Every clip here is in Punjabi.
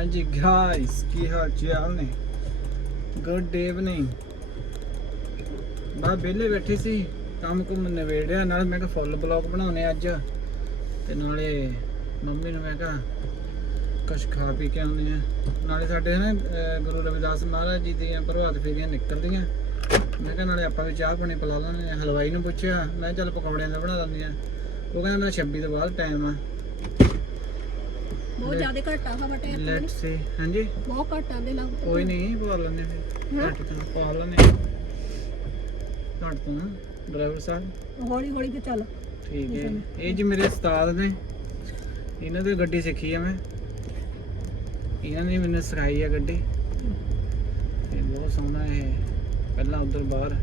ਹਾਂਜੀ ਗਾਇਸ, ਕੀ ਹਾਲ ਚਾਲ ਨੇ? ਗੁੱਡ ਇਵਨਿੰਗ ਬਾ ਵਿਹਲੇ ਬੈਠੇ ਸੀ, ਕੰਮ ਕੁਮ ਨਵੇੜਿਆ ਨਾਲ ਮੈਂ ਕਿਹਾ ਫੁੱਲ ਬਲੌਗ ਬਣਾਉਣੇ ਅੱਜ। ਤੇ ਨਾਲੇ ਮੰਮੀ ਨੂੰ ਮੈਂ ਕਿਹਾ, ਕੁਛ ਖਾ ਪੀ ਕੇ ਆਉਂਦੇ ਆ। ਨਾਲੇ ਸਾਡੇ ਨਾ ਗੁਰੂ ਰਵਿਦਾਸ ਮਹਾਰਾਜ ਜੀ ਦੀਆਂ ਪ੍ਰਭਾਤ ਫੇਰੀਆਂ ਨਿਕਲਦੀਆਂ। ਮੈਂ ਕਿਹਾ ਨਾਲੇ ਆਪਾਂ ਵੀ ਚਾਹ ਪਾਣੀ ਪਿਲਾ ਲਾਂਗੇ ਹਲਵਾਈ ਨੂੰ ਪੁੱਛਿਆ, ਮੈਂ ਚੱਲ ਪਕੌੜਿਆਂ ਦਾ ਬਣਾ ਦਿੰਦੇ ਆ। ਉਹ ਕਹਿੰਦਾ ਮੇਰਾ 26 ਤੋਂ ਬਾਅਦ ਟਾਈਮ ਆ। ਬਹੁਤ ਜ਼ਿਆਦਾ ਘੱਟ ਆ ਹਵਾ ਟੇਪ ਲੈਟਸ ਸੀ ਹਾਂਜੀ? ਬਹੁਤ ਘੱਟ ਆਂਦੇ ਲੱਗ ਕੋਈ ਨਹੀਂ ਪਾ ਲੈਂਦੇ ਫਿਰ। ਹਾਂ। ਘੱਟ ਤੋਂ ਪਾ ਲੈਂਦੇ ਘੱਟ ਤੋਂ ਡਰਾਈਵਰ ਸਾਹਿਬ। ਹੌਲੀ ਹੌਲੀ ਤੇ ਚੱਲ। ਠੀਕ ਹੈ ਇਹ ਜੀ ਮੇਰੇ ਉਸਤਾਦ ਨੇ। ਇਹਨਾਂ ਤੋਂ ਗੱਡੀ ਸਿੱਖੀ ਆ ਮੈਂ। ਇਹਨਾਂ ਨੇ ਮੈਨੂੰ ਸਿਖਾਈ ਆ ਗੱਡੀ। ਇਹ ਬਹੁਤ ਸੋਹਣਾ ਇਹ। ਪਹਿਲਾਂ ਉਧਰ ਬਾਹਰ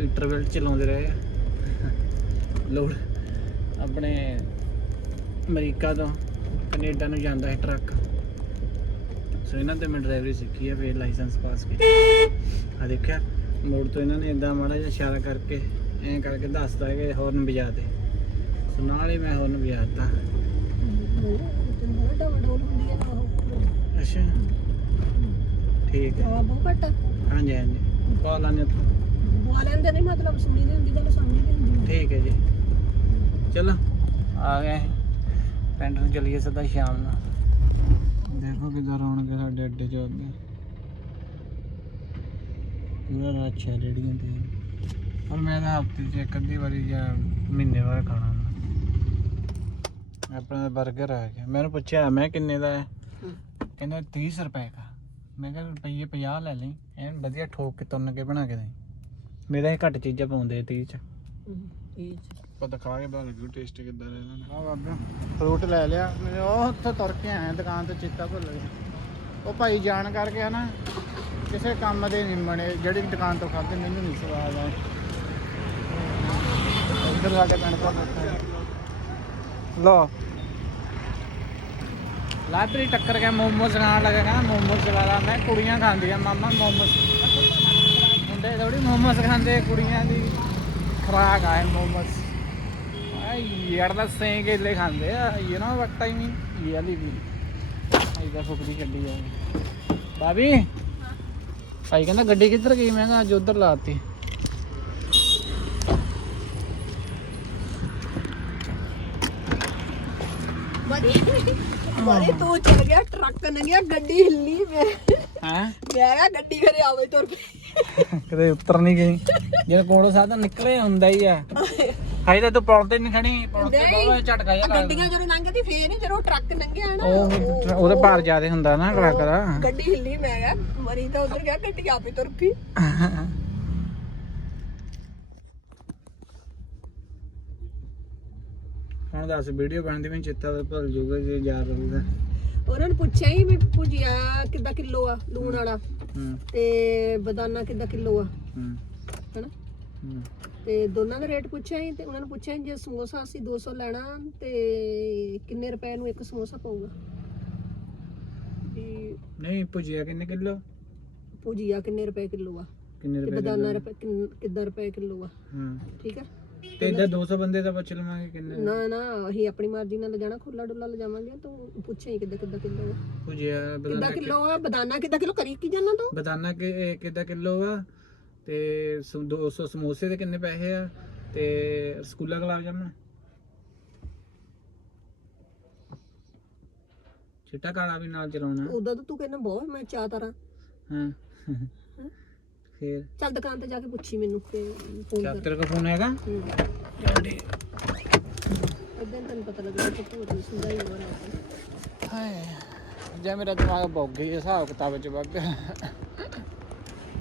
ਇੰਟਰਵੈਲ ਚਲਾਉਂਦੇ ਰਹੇ ਆ। ਲੋਡ ਆਪਣੇ ਅਮਰੀਕਾ ਤੋਂ। ਕੈਨੇਡਾ ਨੂੰ ਜਾਂਦਾ ਹੈ ਟਰੱਕ। ਸੋ ਇਹਨਾਂ ਤੇ ਮੈਂ ਡਰਾਈਵਰੀ ਸਿੱਖੀ ਆ ਫਿਰ ਲਾਇਸੈਂਸ ਪਾਸ ਕੀਤਾ। ਆ ਦੇਖਿਆ ਮੋੜ ਤੋਂ ਇਹਨਾਂ ਨੇ ਇਦਾਂ ਮਾੜਾ ਜਿਹਾ ਇਸ਼ਾਰਾ ਕਰਕੇ ਐਂ ਕਰਕੇ ਦੱਸਦਾ ਕਿ ਹੌਰਨ ਵਜਾ ਦੇ। ਸੋ ਨਾਲ ਹੀ ਮੈਂ ਹੌਰਨ ਹੈ ਉਹ ਅੱਛਾ। ਠੀਕ ਹੈ। ਬਹੁਤ ਘੱਟ। ਹਾਂਜੀ ਹਾਂਜੀ। ਕਾਲ ਆਨੇ ਬੁਆ ਲੈਂਦੇ ਨਹੀਂ ਮਤਲਬ ਸੁਣੀ ਨਹੀਂ ਹੁੰਦੀ ਗੱਲ ਸਮਝੀ ਨਹੀਂ ਹੁੰਦੀ ਠੀਕ ਹੈ ਜੀ। ਚਲੋ ਆ ਗਏ। ਪਿੰਡ ਨੂੰ ਚਲੀਏ ਸਿੱਧਾ ਸ਼ਾਮ ਨੂੰ। ਦੇਖੋ ਕਿਦਾਂ ਰੌਣਕ ਹੈ ਸਾਡੇ ਅੱਡੇ 'ਚ ਉੱਤੇ ਪੂਰਾ ਰੱਛ ਹੈ ਰੇੜੀਆਂ ਤੇ। ਪਰ ਮੈਂ ਤਾਂ ਹਫ਼ਤੇ 'ਚ ਇੱਕ ਅੱਧੀ ਵਾਰੀ ਜਾਂ ਮਹੀਨੇ ਬਾਅਦ ਖਾਣਾ ਹੁੰਦਾ। ਆਪਣਾ 버ਗਰ ਆ ਗਿਆ। ਮੈਨੂੰ ਪੁੱਛਿਆ ਮੈਂ ਕਿੰਨੇ ਦਾ ਹੈ? ਕਹਿੰਦਾ 30 ਰੁਪਏ ਦਾ। ਮੈਂ ਕਿਹਾ ਰੁਪਈਏ 50 ਲੈ ਲਈ। ਐਨ ਵਧੀਆ ਠੋਕ ਕੇ ਤੁੰਨ ਕੇ ਬਣਾ ਕੇ ਦੇ ਮੇਰਾ ਇਹ ਘੱਟ ਚੀਜ਼ਾਂ ਪਾਉਂਦੇ ਆ 30 ਚ। ਇਹ ਪਤਾ ਖਾ ਕੇ ਪਤਾ ਲੱਗੂ ਟੇਸਟ ਕਿੱਦਾਂ ਦਾ ਇਹਨਾਂ ਦਾ। ਆ ਬਾਬਾ ਫਰੂਟ ਲੈ ਲਿਆ। ਮੈਂ ਉਹ ਉੱਥੋਂ ਤੁਰ ਕੇ ਆਇਆ ਦੁਕਾਨ ਤੋਂ ਚੇਤਾ ਭੁੱਲ ਗਿਆ। ਉਹ ਭਾਈ ਜਾਣ ਕਰਕੇ ਹਨਾ ਕਿਸੇ ਕੰਮ ਦੇ ਨਹੀਂ ਬਣੇ ਜਿਹੜੀ ਦੁਕਾਨ ਤੋਂ ਖਾਦੇ ਮੈਨੂੰ ਨਹੀਂ ਸਵਾਦ ਆ ਇੱਧਰ ਸਾਡੇ ਪਿੰਡ ਤੋਂ ਲੋ ਲਾਤਰੀ ਟੱਕਰ ਗਿਆ ਮੋਮੋਸ ਖਾਣ ਲੱਗਾ ਕਹਿੰਦਾ ਮੋਮੋਸ ਖਾ ਲਾ। ਮੈਂ ਕੁੜੀਆਂ ਖਾਂਦੀਆਂ ਮਾਮਾ ਮੋਮੋਸ। ਮੁੰਡੇ ਥੋੜੀ ਮੋਮੋਸ ਖਾਂਦੇ ਕੁੜੀਆਂ ਦੀ। ਖਰਾਕ ਆ ਮੋਮੋਸ ਆਈ ਯਾਰ ਦਾ ਸੇ ਕੇਲੇ ਖਾਂਦੇ ਆ you know what I mean really ਵੀ ਇਹਦਾ ਫੁਕਦੀ ਗੱਡੀ ਆ ਬਾਬੀ ਭਾਈ ਕਹਿੰਦਾ ਗੱਡੀ ਕਿੱਧਰ ਗਈ ਮੈਂ ਕਿਹਾ ਅੱਜ ਉਧਰ ਲਾਤੀ ਬੜੀ ਬੜੀ ਤੂੰ ਚਲ ਗਿਆ ਟਰੱਕ ਲੰਘਿਆ ਗੱਡੀ ਹਿੱਲੀ ਮੈਂ। ਹੈ? ਮੈਂ ਕਿਹਾ ਗੱਡੀ ਘਰੇ ਆਵੇ ਤੁਰ ਪਈ। ਕਦੇ ਉਤਰ ਨਹੀਂ ਗਈ। ਜੇ ਕੋਲੋਂ ਸਾਧਨ ਨਿਕਲੇ ਹੁੰਦਾ ਹੀ ਆ। ਹਾਈ ਤਾਂ ਤੂੰ ਤੇ ਨਹੀਂ ਖੜੀ ਤੇ ਨਹੀਂ। ਬਹੁਤ ਝਟਕਾ ਜਿਹਾ ਲੱਗਦਾ। ਗੱਡੀਆਂ ਜਦੋਂ ਲੰਘਦੀ ਫੇਰ ਨਹੀਂ ਜਦੋਂ ਟਰੱਕ ਲੰਘਿਆ ਨਾ ਉਹ ਉਹਦੇ ਭਾਰ ਜ਼ਿਆਦਾ ਹੁੰਦਾ ਨਾ ਟਰੱਕ ਦਾ। ਗੱਡੀ ਹਿੱਲੀ ਮੈਂ ਕਿਹਾ ਮਰੀ ਤਾਂ ਉਧਰ ਗਿਆ ਗੱਡੀ ਆਪੇ ਤੁਰ ਪਈ। ਹੁਣ ਦੱਸ ਵੀਡੀਓ ਬਣਦੀ ਮੈਂ ਚਿੱਤਾ ਤਾਂ ਭੁੱਲ ਜੂਗਾ ਜੇ ਯਾਦ ਰਹੂਗਾ ਉਹਨਾਂ ਨੂੰ ਪੁੱਛਿਆ ਹੀ ਵੀ ਭੁਜੀਆ ਕਿੱਦਾਂ ਕਿਲੋ ਆ ਲੂਣ ਵਾਲਾ। ਹੂੰ। ਤੇ ਬਦਾਨਾ ਕਿੱਦਾਂ ਕਿਲੋ ਆ। ਹੂੰ। ਹਨਾ? ਹੂੰ। ਤੇ ਦੋਨਾਂ ਦਾ ਰੇਟ ਪੁੱਛਿਆ ਸੀ ਤੇ ਉਹਨਾਂ ਨੂੰ ਪੁੱਛਿਆ ਸੀ ਜੇ ਸਮੋਸਾ ਅਸੀਂ 200 ਲੈਣਾ ਤੇ ਕਿੰਨੇ ਰੁਪਏ ਨੂੰ ਇੱਕ ਸਮੋਸਾ ਪਊਗਾ? ਵੀ ਨਹੀਂ ਭੁਜਿਆ ਕਿੰਨੇ ਕਿਲੋ? ਭੁਜੀਆ ਕਿੰਨੇ ਰੁਪਏ ਕਿਲੋ ਆ? ਕਿੰਨੇ ਤੇ ਰੁਪਏ ਬਦਾਨਾ ਰੁਪਏ ਕਿੰਨ- ਕਿੱਦਾਂ ਰੁਪਏ ਕਿਲੋ ਆ? ਹੂੰ। ਠੀਕ ਆ? ਤੇ ਇਹਦਾ 200 ਬੰਦੇ ਦਾ ਪੁੱਛ ਲਵਾਂਗੇ ਕਿੰਨੇ ਨਾ ਨਾ ਅਸੀਂ ਆਪਣੀ ਮਰਜ਼ੀ ਨਾਲ ਲਿਜਾਣਾ ਖੁੱਲਾ ਡੁੱਲਾ ਲਿਜਾਵਾਂਗੇ ਤੂੰ ਪੁੱਛਿਆ ਹੀ ਕਿੱਦਾਂ ਕਿੱਦਾਂ ਕਿਲੋ ਆ। ਭੁਜਿਆ ਕਿੱਦਾਂ ਬਦਾਨਾ ਕਿਲੋ ਆ ਬਦਾਨਾ ਕਿੱਦਾਂ ਕਿਲੋ ਕਰੀ ਕੀ ਜਾਣਾ ਤੂੰ? ਬਦਾਨਾ ਕਿ ਇਹ ਕਿੱਦਾਂ ਕਿਲੋ ਆ? ਤੇ ਸ- 200 ਸਮੋਸੇ ਦੇ ਕਿੰਨੇ ਪੈਸੇ ਆ? ਤੇ ਰਸਗੁੱਲਾ ਗੁਲਾਬ ਜਾਮਨ ਚਿੱਟਾ ਕਾਲਾ ਵੀ ਨਾਲ ਚਲਾਉਣਾ। ਉਦੋਂ ਤਾਂ ਤੂੰ ਕਹਿੰਦਾ ਬਹੁਤ ਮੈਂ ਚਾਹ ਤਰਾਂ ਹਾਂ। ਫੇਰ। ਚੱਲ ਦੁਕਾਨ ਤੇ ਜਾ ਕੇ ਪੁੱਛੀ ਮੈਨੂੰ ਤੇ ਫੋਨ ਕਿਆ ਕਰ। ਤੇਰੇ ਕੋਲ ਫੋਨ ਹੈਗਾ? ਹੂੰ। ਡੈਡੀ ਇਦਾਂ ਤੈਨੂੰ ਪਤਾ ਲੱਗਦਾ ਕਿ ਤੂੰ ਤੂੰ ਸੁਣਦਾ ਹੀ ਹੋਰ ਆ ਹਾਏ ਜੇ ਮੇਰਾ ਦਿਮਾਗ ਬੁੱਗ ਗਿਆ ਹਿਸਾਬ ਕਿਤਾਬ ਚ ਬੱਗ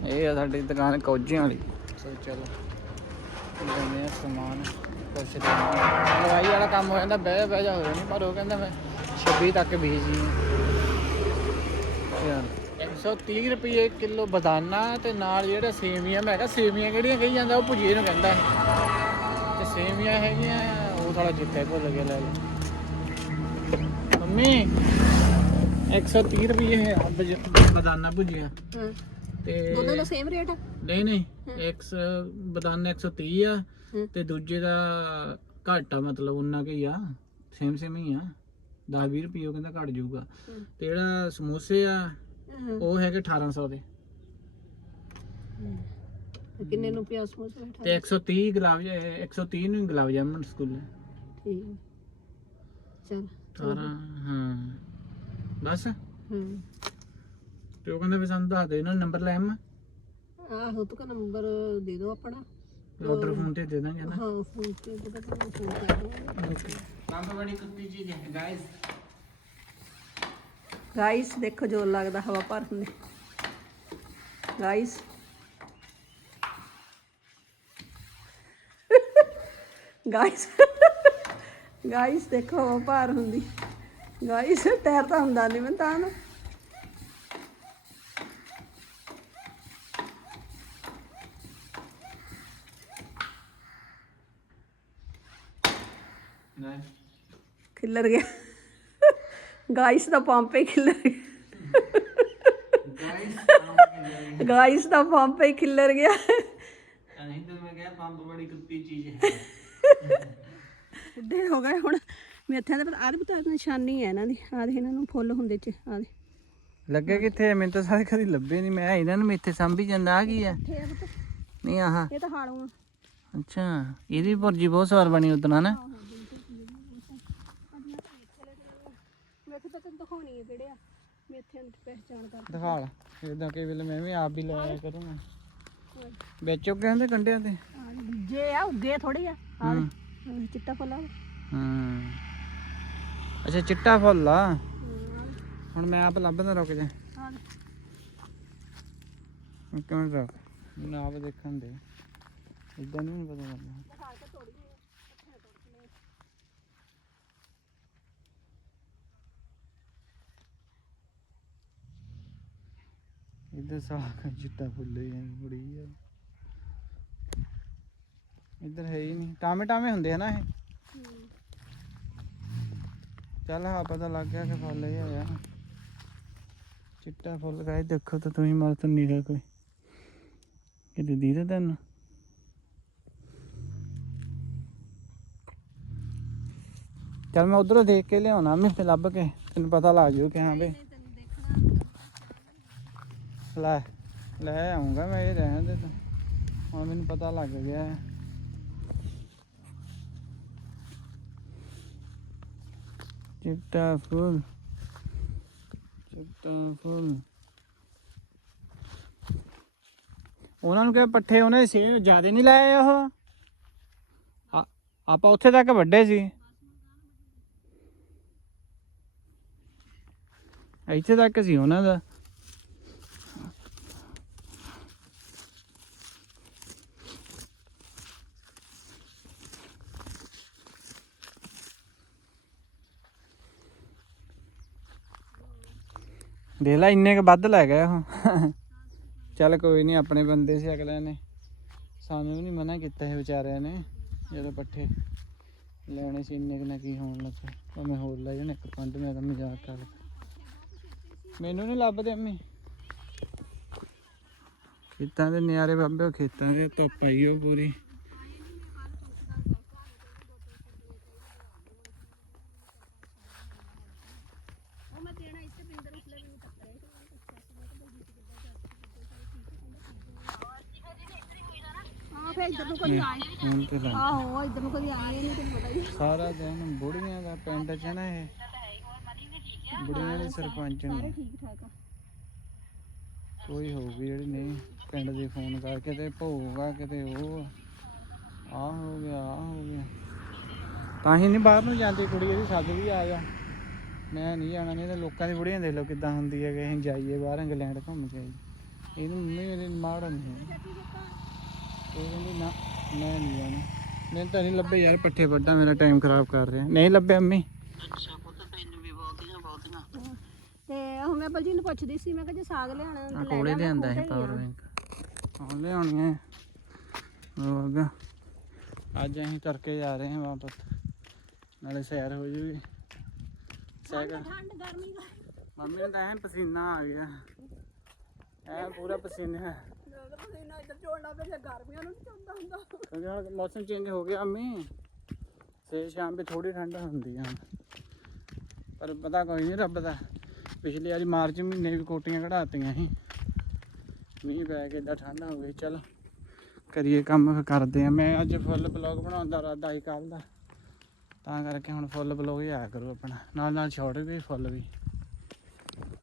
ਇਹ ਆ ਸਾਡੀ ਦੁਕਾਨ ਕੋਜਿਆਂ ਵਾਲੀ। ਸੋ ਚਲੋ ਲੈਣੇ ਆ ਸਮਾਨ ਕੁਛ ਲਵਾਈ ਵਾਲਾ ਕੰਮ ਹੋ ਜਾਂਦਾ ਬਹਿ ਬਹਿ ਜਾ ਹੋ ਨਹੀਂ ਪਰ ਉਹ ਕਹਿੰਦਾ ਮੈਂ 26 ਤੱਕ ਬੀਜੀ ਯਾਰ 130 ਰੁਪਏ ਕਿਲੋ ਬਦਾਨਾ ਤੇ ਨਾਲ ਜਿਹੜੇ ਸੇਵੀਆਂ ਮੈਂ ਕਿਹਾ ਸੇਵੀਆਂ ਕਿਹੜੀਆਂ ਕਹੀ ਜਾਂਦਾ ਉਹ ਭੁਜੀਏ ਨੂੰ ਕਹਿੰਦਾ ਤੇ ਸੇਵੀਆਂ ਹੈਗੀਆਂ ਉਹ ਸਾਲਾ ਜਿੱਥੇ ਭੁੱਲ ਗਿਆ ਲੈ ਲਓ। ਮੰਮੀ 130 ਰੁਪਏ ਹੈ ਬਦਾਨਾ ਭੁਜੀਆ। ਹਾਂ। ਤੇ ਦੋਨਾਂ ਦਾ ਸੇਮ ਰੇਟ ਨਹੀਂ ਨਹੀਂ ਇੱਕ ਸ- ਬਦਾਨਾ 130 ਆ ਹੂੰ। ਤੇ ਦੂਜੇ ਦਾ ਘੱਟ ਆ ਮਤਲਬ ਉਹਨਾਂ ਕੀ ਆ ਸੇਮ ਸੇਮ ਹੀ ਆ। 10 20 ਰੁਪਏ ਉਹ ਕਹਿੰਦਾ ਘਟ ਜਾਊਗਾ। ਹਮ। ਤੇ ਜਿਹੜਾ ਸਮੋਸੇ ਆ ਹਾਂ। ਉਹ ਹੈਗੇ 1800 ਦੇ। ਕਿੰਨੇ ਨੂੰ ਪਿਆ ਸਮੋਸਾ ਤੇ 130 ਗੁਲਾਬ ਜਾ 130 ਨੂੰ ਗੁਲਾਬ ਜਾਮਨ ਸਕੂਲ ਠੀਕ। ਹੈ। ਚੱਲ। 18 ਹਾਂ। ਬਸ ਹਾਂ ਤੇ ਉਹ ਕਹਿੰਦਾ ਵੀ ਸਾਨੂੰ ਦੱਸ ਦੇ ਇਹਨਾਂ ਨੰਬਰ ਲੈ ਆਵਾਂ ਆਹੋ ਤੂੰ ਕਾ ਨੰਬਰ ਦੇ ਦਿਓ ਆਪਣਾ। ਆਰਡਰ ਫੋਨ ਤੇ ਦੇ ਦਾਂਗੇ ਨਾ। ਹਾਂ ਫੋਨ ਤੇ ਤੇ ਤੁਹਾਨੂੰ ਫੋਨ ਕਰ ਦੂੰਗਾ। ਓਕੇ ਕੰਮ ਬੜੀ ਕੁੱਤੀ ਚੀਜ਼ ਹੈ ਗਾਇਸ ਗਾਇਸ ਦੇਖੋ ਜੋ ਲੱਗਦਾ ਹਵਾ ਭਰ ਹੁੰਦੇ ਗਾਇਸ ਗਾਇਸ ਗਾਇਸ ਦੇਖੋ ਹਵਾ ਭਰ ਹੁੰਦੀ। ਗਾਇਸ ਟਾਇਰ ਤਾਂ ਹੁੰਦਾ ਨਹੀਂ ਮੈਂ ਤਾਂ ਨਾ। ਨਹੀਂ। ਖਿੱਲਰ ਗਿਆ। ਗਾਇਸ ਦਾ ਪੰਪ ਹੀ ਖਿੱਲਰ ਗਿਆ ਗਾਇਸ ਦਾ ਪੰਪ ਹੀ ਖਿੱਲਰ ਗਿਆ ਨਹੀਂ ਤਾਂ ਮੈਂ ਕਿਹਾ ਪੰਪ ਬੜੀ ਕੁੱਤੀ ਚੀਜ਼ ਹੈ। ਬੁੱਢੇ ਹੋ ਗਏ ਹੁਣ। ਮੇਥਿਆਂ ਦੇ ਆਹ ਵੀ ਤਾਂ ਨਿਸ਼ਾਨੀ ਹੈ ਇਹਨਾਂ ਦੀ। ਆਹ ਇਹਨਾਂ ਨੂੰ ਫੁੱਲ ਹੁੰਦੇ ਚ ਆਹ ਦੇ ਲੱਗੇ ਕਿੱਥੇ? ਮੈਨੂੰ ਤਾਂ ਸਾਰੇ ਕਦੀ ਲੱਭੇ ਨਹੀਂ ਮੈਂ ਇਹਨਾਂ ਨੂੰ ਇੱਥੇ ਸੰਭੀ ਜਾਂਦਾ ਆ ਕੀ ਆ ਪੁੱਤ। ਨਹੀਂ ਆਹ। ਇਹ ਤਾਂ ਹਾਲੂ ਆ। ਅੱਛਾ। ਇਹਦੀ ਭੁਰਜੀ ਬਹੁਤ ਸਵਾਦ ਬਣੀ ਉਦੋਂ ਨਾ ਤਾਂ ਤੈਨੂੰ ਦਿਖਾਉਣੀ ਹੈ ਕਿਹੜੇ ਆ। ਮੇਥਿਆਂ ਦੀ ਪਹਿਚਾਣ ਕਰ ਦਿਖਾ ਲਾ। ਇਦਾਂ ਕਈ ਵੇਲੇ ਮੈਂ ਵੀ ਆਪ ਵੀ ਲਾਇਆ ਕਰੂੰਗਾ। ਵਿੱਚ ਉੱਗੇ ਹੁੰਦੇ ਕੰਡਿਆਂ ਤੇ? ਜੇ ਆ ਉੱਗੇ ਥੋੜੀ ਆ। ਆਹ ਹੂੰ। ਆਹ ਚਿੱਟਾ ਫੁੱਲ ਆ। ਹੂੰ। ਅੱਛਾ ਚਿੱਟਾ ਫੁੱਲ ਆ। ਹੁਣ ਮੈਂ ਆਪ ਲੱਭਦਾ ਰੁਕ ਜਾ। ਮਿੰਟ ਰੁਕ। ਮੈਨੂੰ ਆਪ ਦੇਖਣ ਦੇ। ਇਦਾਂ ਨਹੀਂ ਪਤਾ ਲੱਗਦਾ ਦਿਖਾ ਕੇ ਤੋੜੀ ਇੱਧਰ ਸਾਗ ਚਿੱਟਾ ਫੁੱਲ ਬੜੀ ਆ। ਇੱਧਰ ਹੈ ਹੀ ਨਹੀਂ। ਟਾਮੇ ਟਾਮੇ ਹੁੰਦੇ ਆ ਨਾ ਇਹ? ਚੱਲ ਹਾਂ ਪਤਾ ਲੱਗ ਗਿਆ ਕਿ ਫੁੱਲ ਹੀ ਆਇਆ। ਚਿੱਟਾ ਫੁੱਲ ਗਾਇ ਦੇਖੋ ਤਾਂ ਤੁਸੀਂ ਮਰ ਤਾਂ ਨਹੀਂ ਕੋਈ। ਕਿਤੇ ਦੀਦਾ ਤੈਨੂੰ? ਚੱਲ ਮੈਂ ਉਧਰੋਂ ਦੇਖ ਕੇ ਲਿਆਉਣਾ, ਮੈਂ ਫਿਰ ਲੱਭ ਕੇ। ਤੈਨੂੰ ਪਤਾ ਲੱਗ ਜਾਊ ਕਿ ਹਾਂ ਵੀ ਲੈ ਲੈ ਆਉਂਗਾ ਮੈਂ ਇਹ ਰਹਿਣ ਦੇ ਤਾਂ। ਹੁਣ ਮੈਨੂੰ ਪਤਾ ਲੱਗ ਗਿਆ। ਹੈ ਚਿੱਟਾ ਫੁੱਲ ਚਿੱਟਾ ਫੁੱਲ। ਉਹਨਾਂ ਨੂੰ ਕਿਹਾ ਪੱਠੇ ਉਹਨੇ ਸੀ, ਜਿਆਦੇ ਨਹੀਂ ਲਾਏ ਉਹ। ਆ- ਆਪਾਂ ਉੱਥੇ ਤੱਕ ਵੱਡੇ ਸੀ। ਇੱਥੇ ਤੱਕ ਸੀ ਉਹਨਾਂ ਦਾ। ਦੇਖ ਲੈ, ਇੰਨੇ ਕ ਵੱਧ ਲੈ ਗਏ ਉਹ। ਚੱਲ ਕੋਈ ਨਹੀਂ ਆਪਣੇ ਬੰਦੇ ਸੀ ਅਗਲਿਆਂ ਨੇ। ਸਾਨੂੰ ਵੀ ਨਹੀਂ ਮਨਾ ਕੀਤਾ ਇਹ ਵਿਚਾਰਿਆਂ ਨੇ, ਜਦੋਂ ਪੱਠੇ ਲੈਣੇ ਸੀ, ਇੰਨੇ ਕੁ ਨਾ ਕੀ ਹੋਣ ਲੱਗਾ। ਭਾਵੇਂ ਹੋਰ ਲੈ ਜਾਣ, ਇੱਕ ਪੰਡ ਮੈਂ ਤਾਂ ਮਜ਼ਾਕ ਕਰ ਮੈਨੂੰ ਨਹੀਂ ਲੱਭਦੇ ਅੰਮੀ। ਖੇਤਾਂ ਦੇ ਨਿਆਰੇ ਬਾਬੇ ਖੇਤਾਂ ਦੇ ਧੁੱਪ ਆਈ ਉਹ ਪੂਰੀ ਉਹ ਮੈਂ ਦੇਣਾ ਇੱਥੇ ਪਿੰਦਰ ਉਸਲੇ ਵੀ ਨਹੀਂ ਟੱਕਰੇ ਹਾਂ ਫੇਰ ਇੱਧਰ ਨੂੰ ਕਦੀ ਆਏ ਹੁਣ ਤੇ ਲੱਗ ਆਹੋ ਇੱਧਰ ਨੂੰ ਕਦੀ ਆਏ ਨਹੀਂ ਤੈਨੂੰ ਪਤਾ ਹੀ ਆ। ਸਾਰਾ ਦਿਨ ਬੁੜੀਆਂ ਦਾ ਪਿੰਡ ਚ ਨਾ ਇਹ। ਬੁੜੀਆਂ ਦੇ ਸਰਪੰਚ ਨੇ। ਠੀਕ ਠਾਕ ਆ। ਕੋਈ ਹੋਊਗੀ ਜਿਹੜੀ ਨਹੀਂ ਪਿੰਡ ਦੇ ਫੋਨ ਕਰਕੇ ਤੇ ਭੋਗਾ ਕਿਤੇ ਉਹ ਆ। ਆਹ ਹੋ ਗਿਆ ਆ ਹੋ ਗਿਆ। ਤਾਂ ਹੀ ਨਹੀਂ ਬਾਹਰ ਨੂੰ ਜਾਂਦੀ ਕੁੜੀ ਇਹਦੀ ਸੱਦ ਵੀ ਆ ਜਾ। ਮੈਂ ਨਹੀਂ ਜਾਣਾ ਨਹੀਂ ਤੇ ਲੋਕਾਂ ਦੀ ਬੁੜੀਆਂ ਦੇਖ ਲਓ ਕਿੱਦਾਂ ਹੁੰਦੀ ਹੈ ਕਿ ਅਸੀਂ ਜਾਈਏ ਬਾਹਰ ਇੰਗਲੈਂਡ ਘੁੰਮ ਕੇ ਆਈਏ। ਇਹਨੂੰ ਮੰਮੀ ਮੇਰੀ ਮਾੜਾ ਨਹੀਂ। ਹੈ ਉਹ ਕਹਿੰਦੀ ਨਾ ਮੈਂ ਨਹੀਂ ਜਾਣਾ। ਮੈਨੂੰ ਤਾਂ ਨਹੀਂ ਲੱਭੇ ਯਾਰ ਪੱਠੇ ਵੱਡਾ ਮੇਰਾ ਟਾਈਮ ਖਰਾਬ ਕਰ ਰਿਹਾ। ਨਹੀਂ ਲੱਭੇ ਅੰਮੀ। ਤੇ ਉਹ ਮੈਂ ਬਲਜੀਤ ਨੂੰ ਪੁੱਛਦੀ ਸੀ ਮੈਂ ਕਿਹਾ ਜੇ ਸਾਗ ਲਿਆਣਾ ਤਾਂ ਲੈ ਕੋਲੇ ਲਿਆਂਦਾ ਪਾਵਰ। ਬੈਂਕ ਹਾਂ ਲਿਆਉਣੀਆਂ ਗਿਆ ਅੱਜ ਅਸੀਂ ਕਰਕੇ ਜਾ ਰਹੇ ਹਾਂ ਵਾਪਸ। ਨਾਲੇ ਸੈਰ ਹੋ ਜੂਗੀ। ਸਾਈਕਲ ਠੰਡ ਗਰਮੀ ਦਾ। ਮੰਮੀ ਨੂੰ ਤਾਂ ਐਂ ਪਸੀਨਾ ਆ ਗਿਆ। ਐ ਪੂਰਾ ਪਸੀਨਾ। ਪਸੀਨਾ ਇੱਧਰ ਚੋੜਨਾ ਪਿਆ ਗਰਮੀਆਂ ਨੂੰ ਨਹੀਂ ਚੋਂਦਾ ਹੁੰਦਾ। ਕਿਉਂਕਿ ਮੌਸਮ ਚੇਂਜ ਹੋ ਗਿਆ ਅੰਮੀ ਸੇ ਸ਼ਾਮ ਵੀ ਥੋੜੀ ਠੰਡ ਹੁੰਦੀ ਆ। ਪਰ ਪਤਾ ਕੋਈ ਨਹੀਂ ਰੱਬ ਦਾ। ਪਿਛਲੀ ਵਾਰੀ ਮਾਰਚ ਮਹੀਨੇ ਵੀ ਕੋਟੀਆਂ ਕਢਾਤੀਆਂ ਸੀ। ਮੀਂਹ ਪੈ ਕੇ ਏਦਾਂ ਠੰਡ ਹੋ ਗਈ। ਚਲ ਕਰੀਏ ਕੰਮ ਫਿਰ ਕਰਦੇ ਆ। ਮੈਂ ਅੱਜ ਫੁੱਲ ਬਲੌਗ ਬਣਾਉਣ ਦਾ ਇਰਾਦਾ ਸੀ ਕੱਲ ਦਾ। ਤਾਂ ਕਰਕੇ ਹੁਣ ਫੁੱਲ ਬਲੌਗ ਹੀ ਆਇਆ ਕਰੂ ਆਪਣਾ। ਨਾਲ ਨਾਲ ਛੋਟੇ ਵੀ ਫੁੱਲ ਵੀ।